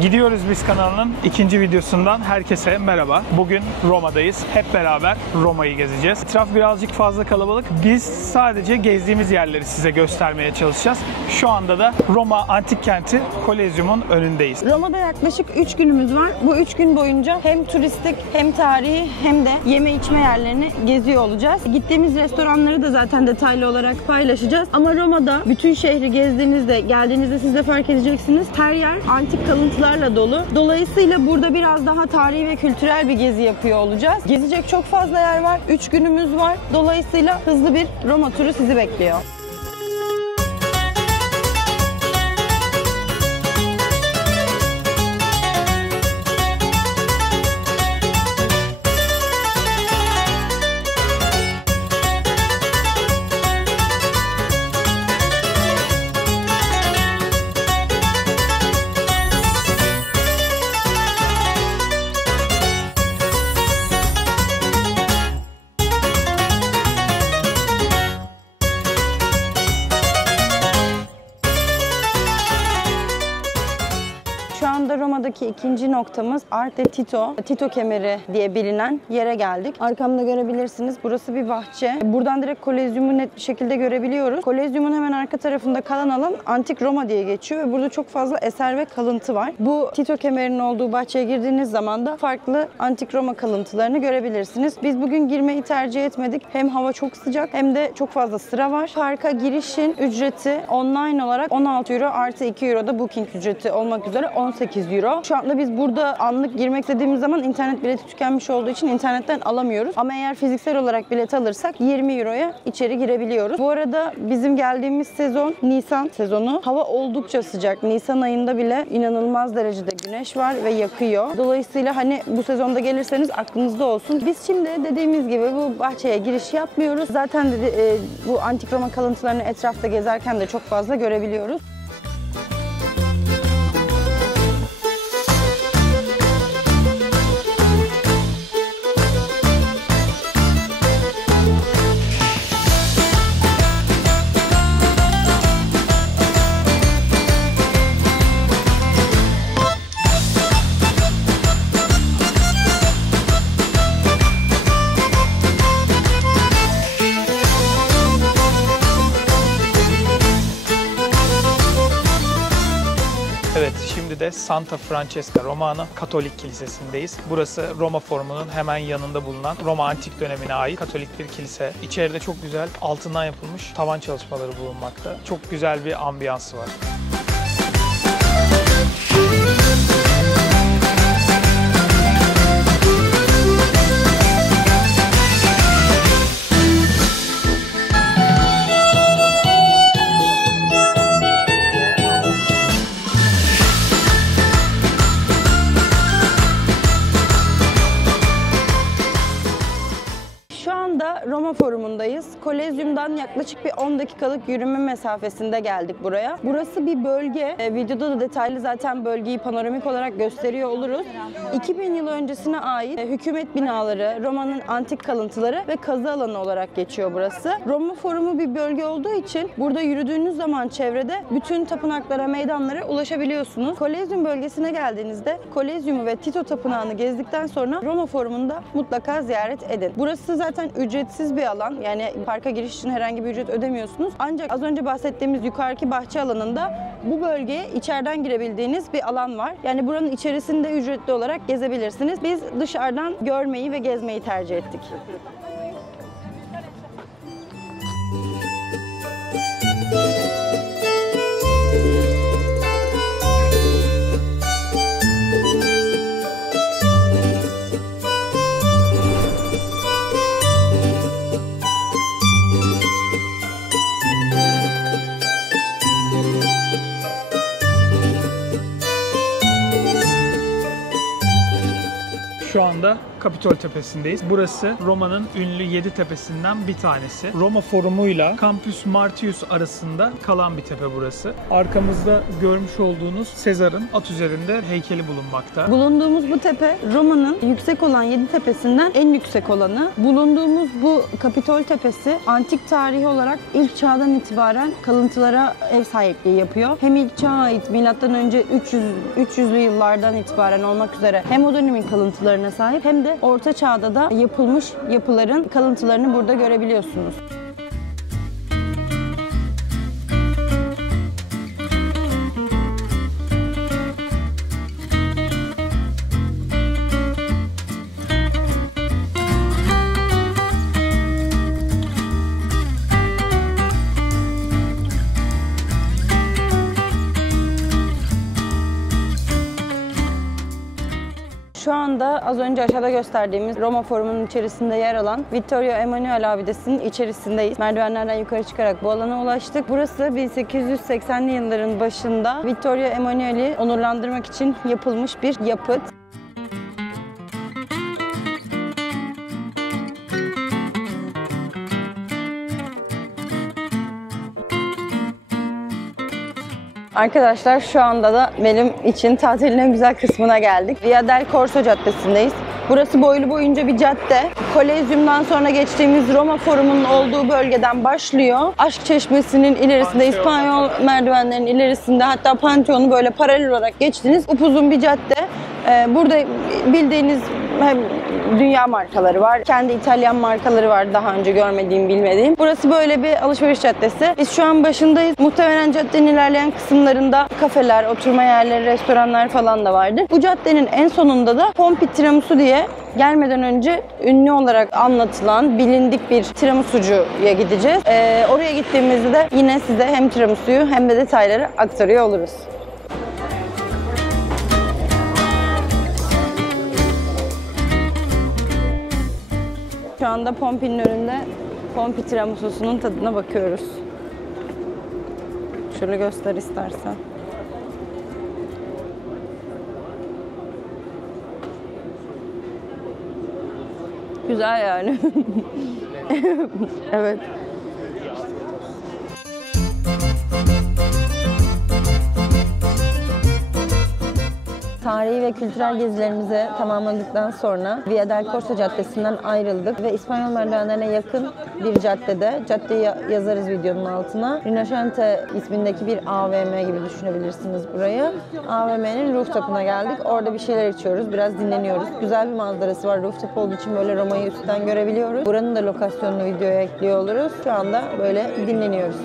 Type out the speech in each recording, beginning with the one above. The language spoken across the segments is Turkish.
Gidiyoruz Biz kanalının ikinci videosundan herkese merhaba. Bugün Roma'dayız. Hep beraber Roma'yı gezeceğiz. Etraf birazcık fazla kalabalık. Biz sadece gezdiğimiz yerleri size göstermeye çalışacağız. Şu anda da Roma Antik Kenti Kolezyum'un önündeyiz. Roma'da yaklaşık 3 günümüz var. Bu 3 gün boyunca hem turistik hem tarihi hem de yeme içme yerlerini geziyor olacağız. Gittiğimiz restoranları da zaten detaylı olarak paylaşacağız. Ama Roma'da bütün şehri gezdiğinizde, geldiğinizde siz de fark edeceksiniz. Her yer antik kalıntılarla dolu. Dolayısıyla burada biraz daha tarihi ve kültürel bir gezi yapıyor olacağız. Gezecek çok fazla yer var. 3 günümüz var. Dolayısıyla hızlı bir Roma turu sizi bekliyor. Şu anda Roma'daki ikinci noktamız Arte Tito Kemeri diye bilinen yere geldik. Arkamda görebilirsiniz. Burası bir bahçe. Buradan direkt Kolezyum'u net bir şekilde görebiliyoruz. Kolezyum'un hemen arka tarafında kalan alan Antik Roma diye geçiyor ve burada çok fazla eser ve kalıntı var. Bu Tito Kemeri'nin olduğu bahçeye girdiğiniz zaman da farklı Antik Roma kalıntılarını görebilirsiniz. Biz bugün girmeyi tercih etmedik. Hem hava çok sıcak hem de çok fazla sıra var. Parka girişin ücreti online olarak 16 euro artı 2 euro da booking ücreti olmak üzere 18 euro. Şu anda biz burada anlık girmek istediğimiz zaman internet bileti tükenmiş olduğu için internetten alamıyoruz. Ama eğer fiziksel olarak bilet alırsak 20 euroya içeri girebiliyoruz. Bu arada bizim geldiğimiz sezon Nisan sezonu. Hava oldukça sıcak. Nisan ayında bile inanılmaz derecede güneş var ve yakıyor. Dolayısıyla hani bu sezonda gelirseniz aklınızda olsun. Biz şimdi dediğimiz gibi bu bahçeye giriş yapmıyoruz. Zaten bu antik Roma kalıntılarını etrafta gezerken de çok fazla görebiliyoruz. Evet, şimdi de Santa Francesca Romana Katolik Kilisesi'ndeyiz. Burası Roma Forumu'nun hemen yanında bulunan Roma Antik dönemine ait Katolik bir kilise. İçeride çok güzel altından yapılmış tavan çalışmaları bulunmakta. Çok güzel bir ambiyansı var. Roma Forumu'ndayız. Kolezyum'dan yaklaşık bir 10 dakikalık yürüme mesafesinde geldik buraya. Burası bir bölge. Videoda da detaylı zaten bölgeyi panoramik olarak gösteriyor oluruz. 2000 yıl öncesine ait hükümet binaları, Roma'nın antik kalıntıları ve kazı alanı olarak geçiyor burası. Roma Forumu bir bölge olduğu için burada yürüdüğünüz zaman çevrede bütün tapınaklara, meydanlara ulaşabiliyorsunuz. Kolezyum bölgesine geldiğinizde Kolezyum'u ve Tito Tapınağı'nı gezdikten sonra Roma Forumu'nda mutlaka ziyaret edin. Burası zaten ücretsiz bir alan. Yani parka giriş için herhangi bir ücret ödemiyorsunuz. Ancak az önce bahsettiğimiz yukarıki bahçe alanında bu bölgeye içeriden girebildiğiniz bir alan var. Yani buranın içerisinde ücretli olarak gezebilirsiniz. Biz dışarıdan görmeyi ve gezmeyi tercih ettik. Şu anda Kapitol Tepesi'ndeyiz. Burası Roma'nın ünlü 7 tepesinden bir tanesi. Roma Forumu'yla Campus Martius arasında kalan bir tepe burası. Arkamızda görmüş olduğunuz Sezar'ın at üzerinde heykeli bulunmakta. Bulunduğumuz bu tepe Roma'nın yüksek olan 7 tepesinden en yüksek olanı. Bulunduğumuz bu Kapitol Tepesi antik tarihi olarak ilk çağdan itibaren kalıntılara ev sahipliği yapıyor. Hem ilk çağa ait milattan önce 300'lü yıllardan itibaren olmak üzere hem o dönemin kalıntılarına sahip hem de Orta Çağ'da da yapılmış yapıların kalıntılarını burada görebiliyorsunuz. Şu anda az önce aşağıda gösterdiğimiz Roma Forumu'nun içerisinde yer alan Vittorio Emanuele abidesinin içerisindeyiz. Merdivenlerden yukarı çıkarak bu alana ulaştık. Burası 1880'li yılların başında Vittorio Emanuele'yi onurlandırmak için yapılmış bir yapıt. Arkadaşlar şu anda da benim için tatilin en güzel kısmına geldik. Via del Corso Caddesi'ndeyiz. Burası boylu boyunca bir cadde. Kolezyum'dan sonra geçtiğimiz Roma Forumu'nun olduğu bölgeden başlıyor. Aşk Çeşmesi'nin ilerisinde, İspanyol merdivenlerin ilerisinde, hatta Pantheon'u böyle paralel olarak geçtiğiniz upuzun bir cadde. Burada bildiğiniz hem dünya markaları var, kendi İtalyan markaları var daha önce görmediğim, bilmediğim. Burası böyle bir alışveriş caddesi. Biz şu an başındayız. Muhtemelen caddenin ilerleyen kısımlarında kafeler, oturma yerleri, restoranlar falan da vardır. Bu caddenin en sonunda da Pompi Tiramisu diye gelmeden önce ünlü olarak anlatılan, bilindik bir tiramisucuya gideceğiz. Oraya gittiğimizde de yine size hem tiramisuyu hem de detayları aktarıyor oluruz. Şu anda Pompi'nin önünde Pompi Tiramisu'sunun tadına bakıyoruz. Şöyle göster istersen. Güzel yani. Evet. Tarihi ve kültürel gezilerimizi tamamladıktan sonra Via del Corso Caddesi'nden ayrıldık ve İspanyol merdivenlerine yakın bir caddede, caddeyi yazarız videonun altına, Rinascente ismindeki bir AVM gibi düşünebilirsiniz burayı. AVM'nin rooftop'una geldik. Orada bir şeyler içiyoruz, biraz dinleniyoruz. Güzel bir manzarası var. Rooftop olduğu için böyle Roma'yı üstten görebiliyoruz. Buranın da lokasyonunu videoya ekliyor oluruz. Şu anda böyle dinleniyoruz.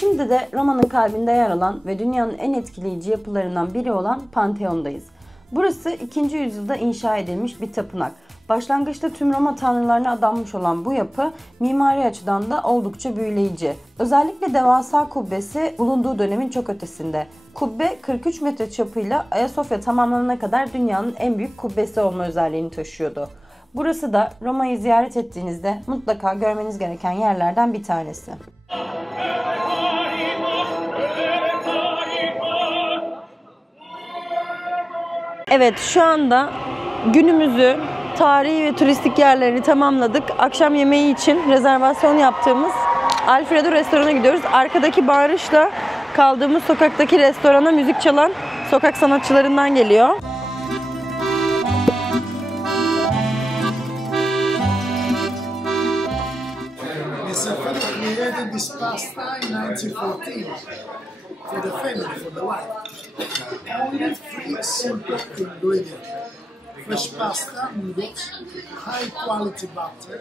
Şimdi de Roma'nın kalbinde yer alan ve dünyanın en etkileyici yapılarından biri olan Pantheon'dayız. Burası 2. yüzyılda inşa edilmiş bir tapınak. Başlangıçta tüm Roma tanrılarına adanmış olan bu yapı mimari açıdan da oldukça büyüleyici. Özellikle devasa kubbesi bulunduğu dönemin çok ötesinde. Kubbe 43 metre çapıyla Ayasofya tamamlanana kadar dünyanın en büyük kubbesi olma özelliğini taşıyordu. Burası da Roma'yı ziyaret ettiğinizde mutlaka görmeniz gereken yerlerden bir tanesi. Evet, şu anda günümüzü, tarihi ve turistik yerlerini tamamladık. Akşam yemeği için rezervasyon yaptığımız Alfredo restorana gidiyoruz. Arkadaki bağırışla kaldığımız sokaktaki restorana müzik çalan sokak sanatçılarından geliyor. This pasta in 1914 for the family, for the wife. Only 3 simple ingredients: fresh pasta, noodles, high quality butter,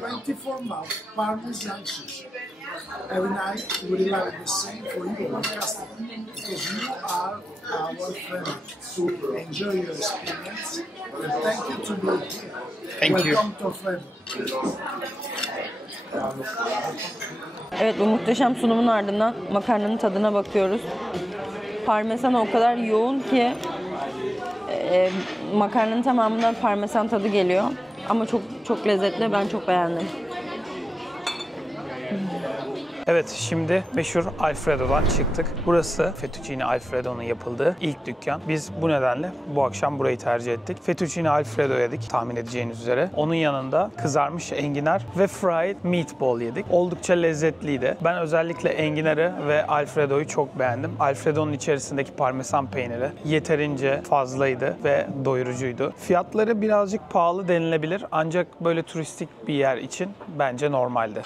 24-month Parmesan cheese. Every night we will have the same for you, our customer, because you are our friend. So enjoy your experience and thank you to be here. Thank you. Welcome to our friend. Evet, bu muhteşem sunumun ardından makarnanın tadına bakıyoruz. Parmesan o kadar yoğun ki makarnanın tamamından parmesan tadı geliyor. Ama çok çok lezzetli. Ben çok beğendim. Evet, şimdi meşhur Alfredo'dan çıktık. Burası Fettuccine Alfredo'nun yapıldığı ilk dükkan. Biz bu nedenle bu akşam burayı tercih ettik. Fettuccine Alfredo yedik tahmin edeceğiniz üzere. Onun yanında kızarmış enginar ve fried meatball yedik. Oldukça lezzetliydi. Ben özellikle enginarı ve Alfredo'yu çok beğendim. Alfredo'nun içerisindeki parmesan peyniri yeterince fazlaydı ve doyurucuydu. Fiyatları birazcık pahalı denilebilir ancak böyle turistik bir yer için bence normaldi.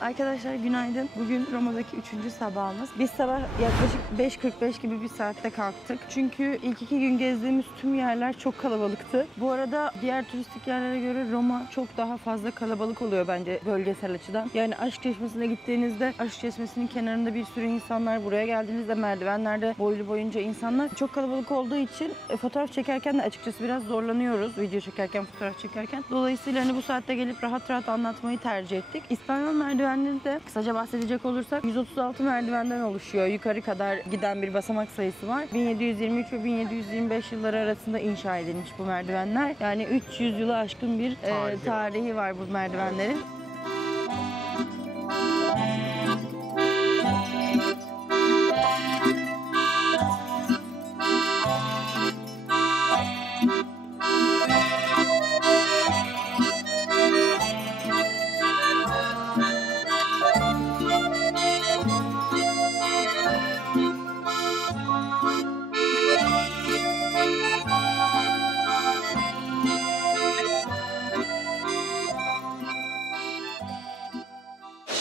Arkadaşlar günaydın. Bugün Roma'daki 3. sabahımız. Biz sabah yaklaşık 5:45 gibi bir saatte kalktık. Çünkü ilk 2 gün gezdiğimiz tüm yerler çok kalabalıktı. Bu arada diğer turistik yerlere göre Roma çok daha fazla kalabalık oluyor bence bölgesel açıdan. Yani Aşk Çeşmesi'ne gittiğinizde Aşk Çeşmesi'nin kenarında bir sürü insanlar, buraya geldiğinizde merdivenlerde boylu boyunca insanlar. Çok kalabalık olduğu için fotoğraf çekerken de açıkçası biraz zorlanıyoruz. Video çekerken, fotoğraf çekerken. Dolayısıyla hani bu saatte gelip rahat rahat anlatmayı tercih ettik. İspanyol merdivenleri de kısaca bahsedecek olursak 136 merdivenden oluşuyor. Yukarı kadar giden bir basamak sayısı var. 1723 ve 1725 yılları arasında inşa edilmiş bu merdivenler. Yani 300 yılı aşkın bir tarihi var bu merdivenlerin.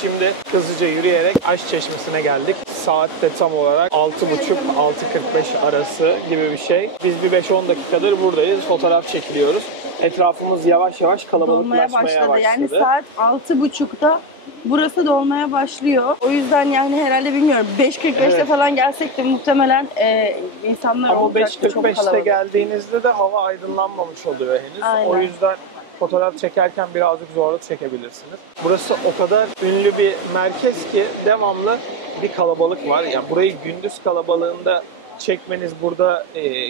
Şimdi hızlıca yürüyerek Aşk Çeşmesi'ne geldik. Saat de tam olarak 6.30-6.45 arası gibi bir şey. Biz bir 5-10 dakikadır buradayız. Fotoğraf çekiliyoruz. Etrafımız yavaş yavaş kalabalıklaşmaya başladı. Yani saat 6.30'da burası dolmaya başlıyor. O yüzden yani herhalde bilmiyorum 5.45'te falan gelsek de muhtemelen insanlar olacaktı. Çok 5.45'te kalabalık. geldiğinizde de hava aydınlanmamış oluyor henüz. Aynen. O yüzden fotoğraf çekerken birazcık zorluk çekebilirsiniz. Burası o kadar ünlü bir merkez ki devamlı bir kalabalık var. Yani burayı gündüz kalabalığında çekmeniz, burada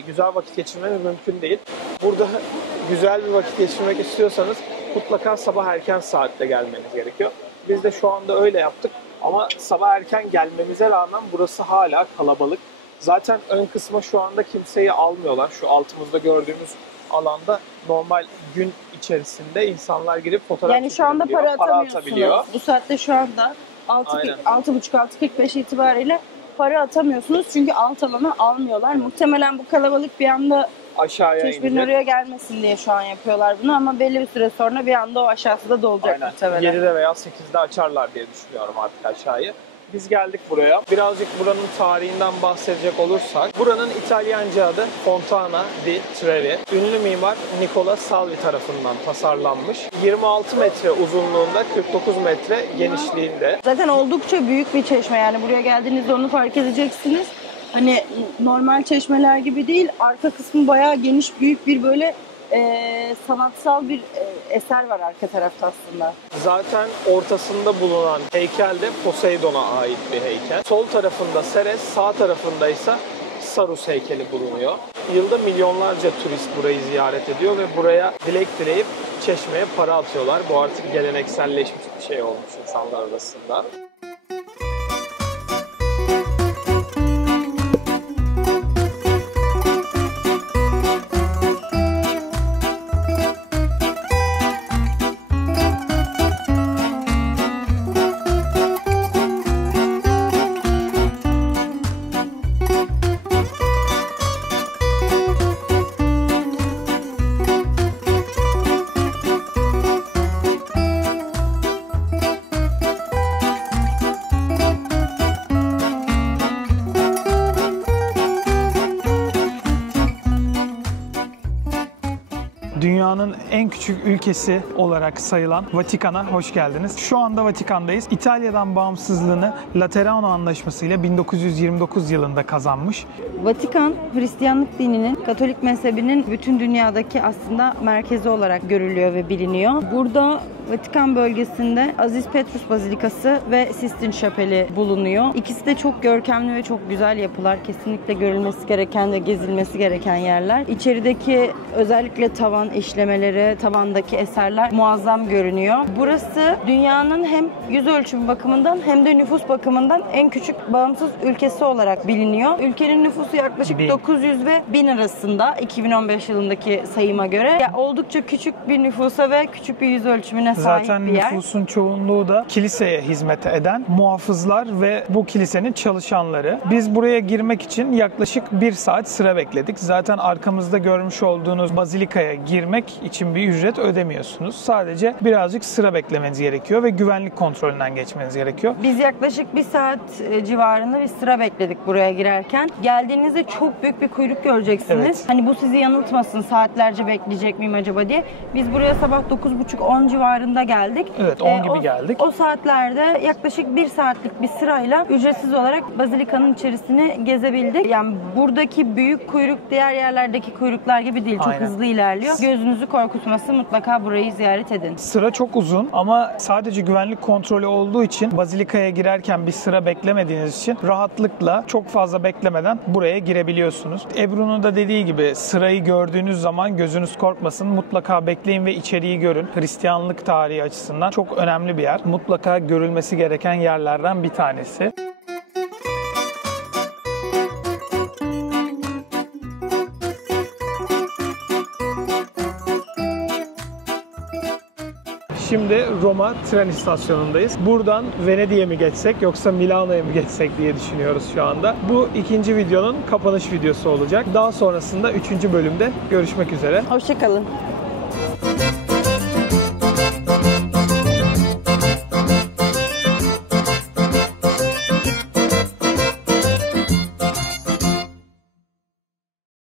güzel vakit geçirmeniz mümkün değil. Burada güzel bir vakit geçirmek istiyorsanız mutlaka sabah erken saatte gelmeniz gerekiyor. Biz de şu anda öyle yaptık ama sabah erken gelmemize rağmen burası hala kalabalık. Zaten ön kısma şu anda kimseyi almıyorlar. Şu altımızda gördüğümüz alanda normal gün içerisinde insanlar girip fotoğraf Yani şu anda para atamıyorsunuz. atabiliyor. Bu saatte şu anda 6.30-6.45 itibariyle para atamıyorsunuz. Çünkü alt alanı almıyorlar. Muhtemelen bu kalabalık bir anda Aşağıya Çeşmenin inecek. oraya gelmesin diye şu an yapıyorlar bunu ama belli bir süre sonra bir anda o aşağısı da dolacak Aynen. muhtemelen. 7'de veya 8'de açarlar diye düşünüyorum artık aşağıyı. Biz geldik buraya. Birazcık buranın tarihinden bahsedecek olursak, buranın İtalyanca adı Fontana di Trevi. Ünlü mimar Nicola Salvi tarafından tasarlanmış. 26 metre uzunluğunda, 49 metre genişliğinde. Zaten oldukça büyük bir çeşme, yani buraya geldiğinizde onu fark edeceksiniz. Hani normal çeşmeler gibi değil, arka kısmı bayağı geniş, büyük bir böyle sanatsal bir eser var arka tarafta aslında. Zaten ortasında bulunan heykel de Poseidon'a ait bir heykel. Sol tarafında Ceres, sağ tarafında ise Sarus heykeli bulunuyor. Yılda milyonlarca turist burayı ziyaret ediyor ve buraya dilek dileyip çeşmeye para atıyorlar. Bu artık gelenekselleşmiş bir şey olmuş insanlar arasında. dünyanın en küçük ülkesi olarak sayılan Vatikan'a hoş geldiniz. Şu anda Vatikan'dayız. İtalya'dan bağımsızlığını Laterano Anlaşması ile 1929 yılında kazanmış. Vatikan, Hristiyanlık dininin, Katolik mezhebinin bütün dünyadaki aslında merkezi olarak görülüyor ve biliniyor. Burada Vatikan bölgesinde Aziz Petrus Bazilikası ve Sistine Şapeli bulunuyor. İkisi de çok görkemli ve çok güzel yapılar. Kesinlikle görülmesi gereken ve gezilmesi gereken yerler. İçerideki özellikle tavan işlemeleri, tavandaki eserler muazzam görünüyor. Burası dünyanın hem yüz ölçümü bakımından hem de nüfus bakımından en küçük bağımsız ülkesi olarak biliniyor. Ülkenin nüfusu yaklaşık 900 ve 1000 arasında 2015 yılındaki sayıma göre. Yani oldukça küçük bir nüfusa ve küçük bir yüz ölçümüne sahip Zaten bir yer. nüfusun çoğunluğu da kiliseye hizmet eden muhafızlar ve bu kilisenin çalışanları. Biz buraya girmek için yaklaşık 1 saat sıra bekledik. Zaten arkamızda görmüş olduğunuz bazilikaya girmek için bir ücret ödemiyorsunuz. Sadece birazcık sıra beklemeniz gerekiyor ve güvenlik kontrolünden geçmeniz gerekiyor. Biz yaklaşık 1 saat civarında bir sıra bekledik buraya girerken. Geldiğinizde çok büyük bir kuyruk göreceksiniz. Evet. Hani bu sizi yanıltmasın, saatlerce bekleyecek miyim acaba diye. Biz buraya sabah 9.30-10 civarında geldik. Evet, 10 gibi geldik. O saatlerde yaklaşık 1 saatlik bir sırayla ücretsiz olarak bazilikanın içerisini gezebildik. Yani buradaki büyük kuyruk diğer yerlerdeki kuyruklar gibi değil. Çok Aynen. hızlı ilerliyor. Gözünüzü korkutması, mutlaka burayı ziyaret edin. Sıra çok uzun ama sadece güvenlik kontrolü olduğu için bazilikaya girerken bir sıra beklemediğiniz için rahatlıkla çok fazla beklemeden buraya girebiliyorsunuz. Ebru'nun da dediği gibi sırayı gördüğünüz zaman gözünüz korkmasın. Mutlaka bekleyin ve içeriği görün. Hristiyanlık tarihi açısından çok önemli bir yer. Mutlaka görülmesi gereken yerlerden bir tanesi. Şimdi Roma tren istasyonundayız. Buradan Venedik'e mi geçsek yoksa Milano'ya mı geçsek diye düşünüyoruz şu anda. Bu ikinci videonun kapanış videosu olacak. Daha sonrasında 3. bölümde görüşmek üzere. Hoşça kalın.